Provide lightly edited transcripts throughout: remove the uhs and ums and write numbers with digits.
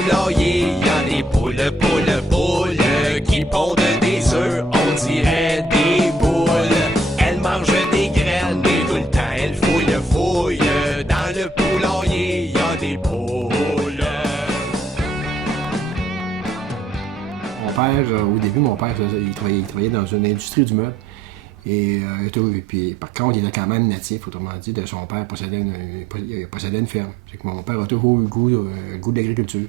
poulailler, y a des poules qui pondent des œufs, on dirait des boules. Elles mangent des graines, mais tout le temps elles fouillent. Dans le poulailler, y a des poules. Mon père, au début, il travaillait dans une industrie du meuble. Et puis, par contre, il était quand même natif, autrement dit, de son père possédait une ferme. C'est que mon père a toujours eu le goût de l'agriculture.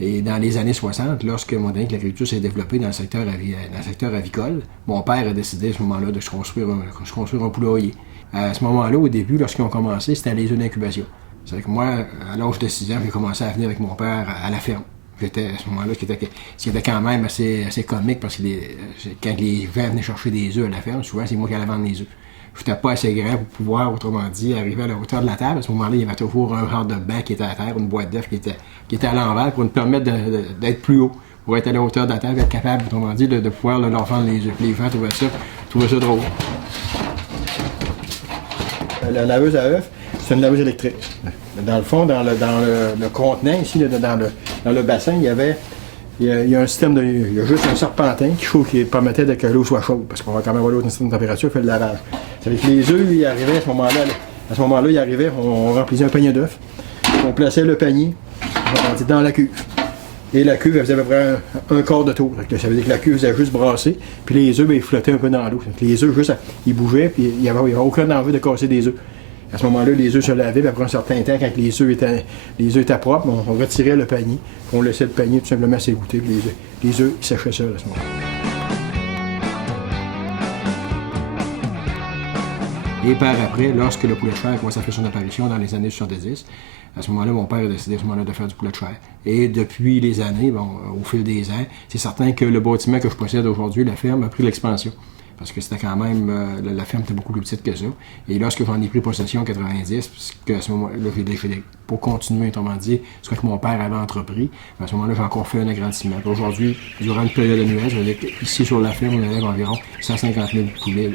Et dans les années 60, lorsque l'agriculture s'est développée dans le secteur avicole, mon père a décidé à ce moment-là de se construire un poulailler. À ce moment-là, au début, lorsqu'ils ont commencé, c'était les œufs d'incubation. C'est que moi, à l'âge de 6 ans, j'ai commencé à venir avec mon père à la ferme. J'étais à ce moment-là, ce qui était quand même assez comique, parce que quand les gens venaient chercher des œufs à la ferme, souvent c'est moi qui allais vendre les œufs. Je n'étais pas assez grand pour pouvoir, autrement dit, arriver à la hauteur de la table. À ce moment-là, il y avait toujours un genre de banc qui était à terre, une boîte d'œufs qui était à l'envers pour nous permettre d'être plus haut, pour être à la hauteur de la table, être capable, autrement dit, de pouvoir leur vendre les œufs. Les gens trouvaient ça drôle. La laveuse à œufs, c'est une laveuse électrique. Dans le fond, dans le contenant, ici, dans le bassin, il y a un système il y a juste un serpentin qui permettait que l'eau soit chaude, parce qu'on va quand même avoir l'eau à une certaine température, faire le lavage. C'est avec les œufs, ils arrivaient à ce moment-là, on remplissait un panier d'œufs, on plaçait le panier dans la cuve. Et la cuve, elle faisait à peu près un quart de tour. Ça veut dire que la cuve faisait juste brasser, puis les œufs, ils flottaient un peu dans l'eau. Les œufs, juste, ils bougeaient, puis il n'y avait aucun envie de casser des œufs. À ce moment-là, les œufs se lavaient, puis après un certain temps, quand les œufs étaient propres, on retirait le panier, puis on laissait le panier tout simplement s'égoutter, puis les œufs, ils séchaient seuls à ce moment-là. Et par après, lorsque le poulet de chair a commencé à faire son apparition dans les années 70, à ce moment-là, mon père a décidé à ce moment-là de faire du poulet de chair. Et depuis les années, au fil des ans, c'est certain que le bâtiment que je possède aujourd'hui, la ferme, a pris l'expansion. Parce que c'était quand même, la ferme était beaucoup plus petite que ça. Et lorsque j'en ai pris possession en 90, parce qu'à ce moment-là, pour continuer, autrement dit, ce que mon père avait entrepris, à ce moment-là, j'ai encore fait un agrandissement. Aujourd'hui, durant une période annuelle, je veux dire ici sur la ferme, on élève environ 150 000 poulets.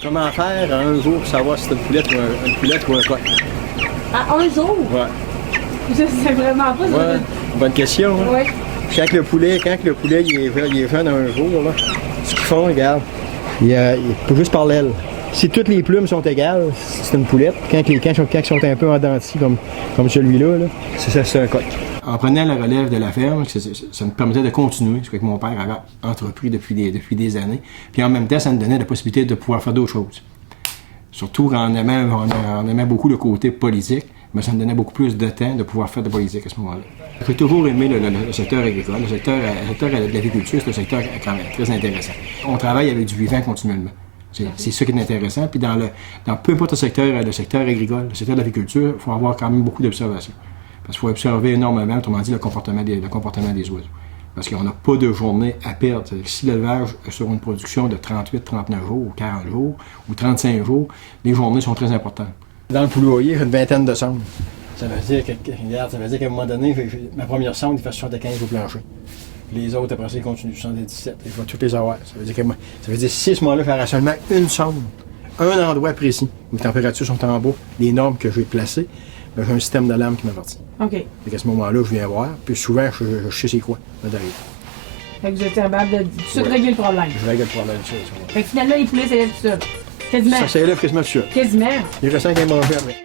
Comment faire un jour pour savoir si c'est une poulette ou un coq? À un jour? Ouais. Je sais vraiment pas. Ouais, bonne question. Hein? Oui. Quand le poulet il est jeune un jour, là, ce qu'ils font, regarde, il faut juste par l'aile. Si toutes les plumes sont égales, c'est une poulette. Quand ils sont un peu en denti, comme celui-là, c'est un coq. En prenant la relève de la ferme, ça me permettait de continuer ce que mon père avait entrepris depuis des années. Puis en même temps, ça me donnait la possibilité de pouvoir faire d'autres choses. Surtout quand on aimait beaucoup le côté politique, mais ça me donnait beaucoup plus de temps de pouvoir faire de politique à ce moment-là. J'ai toujours aimé le secteur agricole. Le secteur de l'agriculture, c'est un secteur quand même très intéressant. On travaille avec du vivant continuellement. C'est ça qui est intéressant. Puis dans peu importe le secteur agricole, le secteur de l'agriculture, il faut avoir quand même beaucoup d'observation. Parce qu'il faut observer énormément, autrement dit, le comportement des oiseaux. Parce qu'on n'a pas de journée à perdre. Si l'élevage est sur une production de 38, 39 jours, ou 40 jours, ou 35 jours, les journées sont très importantes. Dans le poulailler, j'ai une vingtaine de sondes. Ça veut dire qu'à un moment donné, ma première sonde, il fait 75 au plancher. Les autres, après ça, ils continuent 77. Il faut toutes les avoir. Ça veut dire si à ce moment-là, il faudra seulement une sonde, un endroit précis, où les températures sont en bas, les normes que j'ai placées, ben, j'ai un système d'alarme qui m'avertit. OK. Et à ce moment-là, je viens voir, puis souvent, je sais c'est quoi, là derrière. Fait que vous êtes capable de tout de suite régler le problème. Je règle le problème, ça. Fait que finalement, les poulets s'élèvent tout seuls. Quasiment. Ça s'élève quasiment tout seul. Quasiment. Il reste un qui a mangé après.